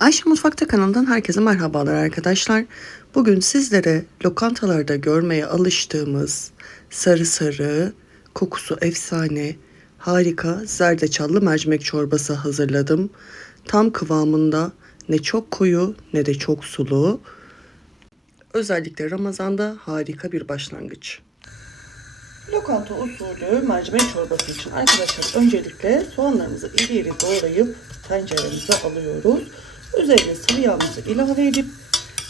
Ayşe Mutfakta kanalından herkese merhabalar arkadaşlar. Bugün sizlere lokantalarda görmeye alıştığımız sarı sarı, kokusu efsane, harika zerdeçallı mercimek çorbası hazırladım. Tam kıvamında ne çok koyu ne de çok sulu. Özellikle Ramazan'da harika bir başlangıç. Lokanta usulü mercimek çorbası için arkadaşlar öncelikle soğanlarımızı iri iri doğrayıp tenceremize alıyoruz. Üzerine sıvı yağımızı ilave edip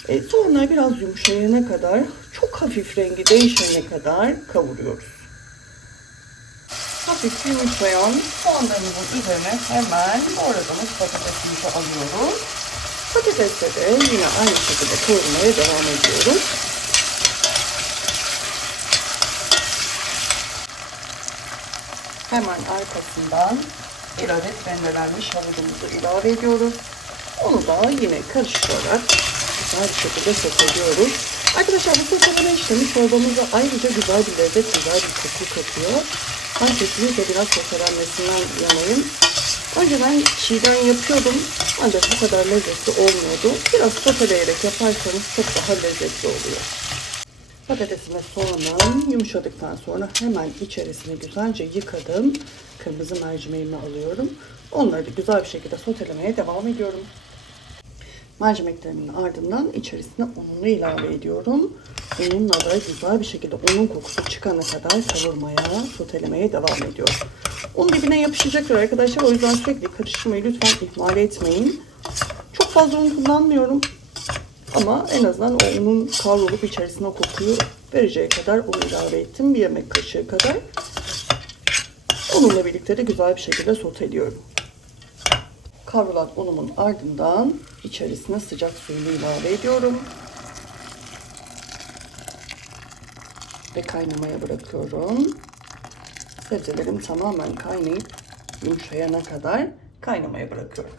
e, soğanlar biraz yumuşayana kadar çok hafif rengi değişene kadar kavuruyoruz. Hafif yumuşayan soğanlarımızın üzerine hemen doğradığımız patatesimizi alıyoruz. Patatesle de yine aynı şekilde kavurmaya devam ediyoruz. Hemen arkasından bir adet rendelenmiş havucumuzu ilave ediyoruz. Onu da yine karıştırarak güzel bir şekilde soteliyoruz. Arkadaşlar bu soteleme işlemi çorbamıza ayrıca güzel bir lezzet, güzel bir koku katıyor. Ben kesinlikle biraz sotelenmesinden yanayım. Önceden çiğden yapıyordum ancak bu kadar lezzetli olmuyordu. Biraz soteleyerek yaparsanız çok daha lezzetli oluyor. Patatesim ve soğanım yumuşadıktan sonra hemen içerisine güzelce yıkadım. Kırmızı mercimeğimi alıyorum. Onları da güzel bir şekilde sotelemeye devam ediyorum. Mercimeklerimin ardından içerisine ununu ilave ediyorum. Ununla da güzel bir şekilde unun kokusu çıkana kadar kavurmaya, sotelemeye devam ediyorum. Un dibine yapışacaktır arkadaşlar. O yüzden sürekli karıştırmayı lütfen ihmal etmeyin. Çok fazla un kullanmıyorum. Ama en azından o unun kavrulup içerisine kokuyu vereceği kadar un ilave ettim. Bir yemek kaşığı kadar. Onunla birlikte de güzel bir şekilde soteliyorum. Kavrulan unumun ardından içerisine sıcak suyunu ilave ediyorum. Ve kaynamaya bırakıyorum. Sebzelerim tamamen kaynayıp yumuşayana kadar kaynamaya bırakıyorum.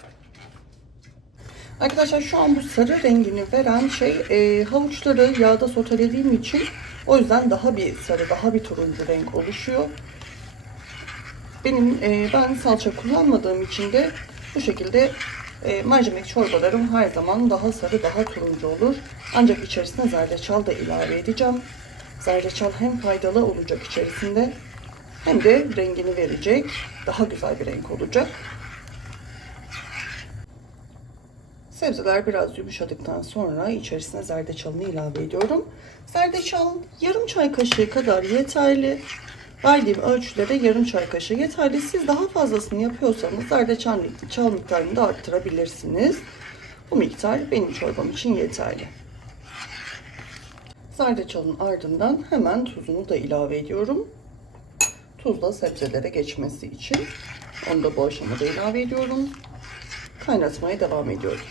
Arkadaşlar şu an bu sarı rengini veren şey e, havuçları yağda sotelediğim için o yüzden daha bir sarı, daha bir turuncu renk oluşuyor. Benim e, ben salça kullanmadığım için de bu şekilde e, mercimek çorbalarım her zaman daha sarı, daha turuncu olur. Ancak içerisine zerdeçal da ilave edeceğim. Zerdeçal hem faydalı olacak içerisinde hem de rengini verecek. Daha güzel bir renk olacak. Sebzeler biraz yumuşadıktan sonra içerisine zerdeçalını ilave ediyorum. Zerdeçal yarım çay kaşığı kadar yeterli. Verdiğim ölçülere yarım çay kaşığı yeterli. Siz daha fazlasını yapıyorsanız zerdeçal çal miktarını da arttırabilirsiniz. Bu miktar benim çorbam için yeterli. Zerdeçalın ardından hemen tuzunu da ilave ediyorum. Tuzla sebzelere geçmesi için. Onu da bu aşamada ilave ediyorum. Kaynatmaya devam ediyorum.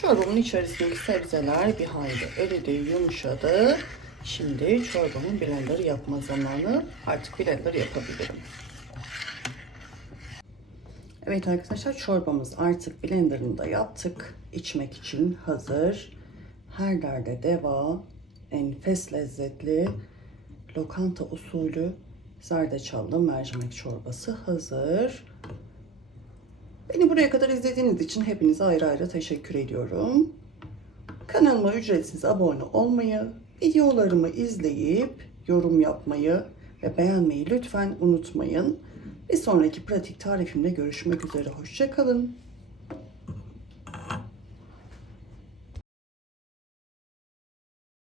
Çorbamın içerisindeki sebzeler bir hayli eridi, yumuşadı. Şimdi çorbamın blender yapma zamanı. Artık blender yapabilirim. Evet arkadaşlar çorbamız artık blenderında yaptık. İçmek için hazır. Her derde deva, enfes lezzetli, lokanta usulü zerdeçallı mercimek çorbası hazır. Beni buraya kadar izlediğiniz için hepinize ayrı ayrı teşekkür ediyorum. Kanalıma ücretsiz abone olmayı, videolarımı izleyip yorum yapmayı ve beğenmeyi lütfen unutmayın. Bir sonraki pratik tarifimde görüşmek üzere. Hoşçakalın.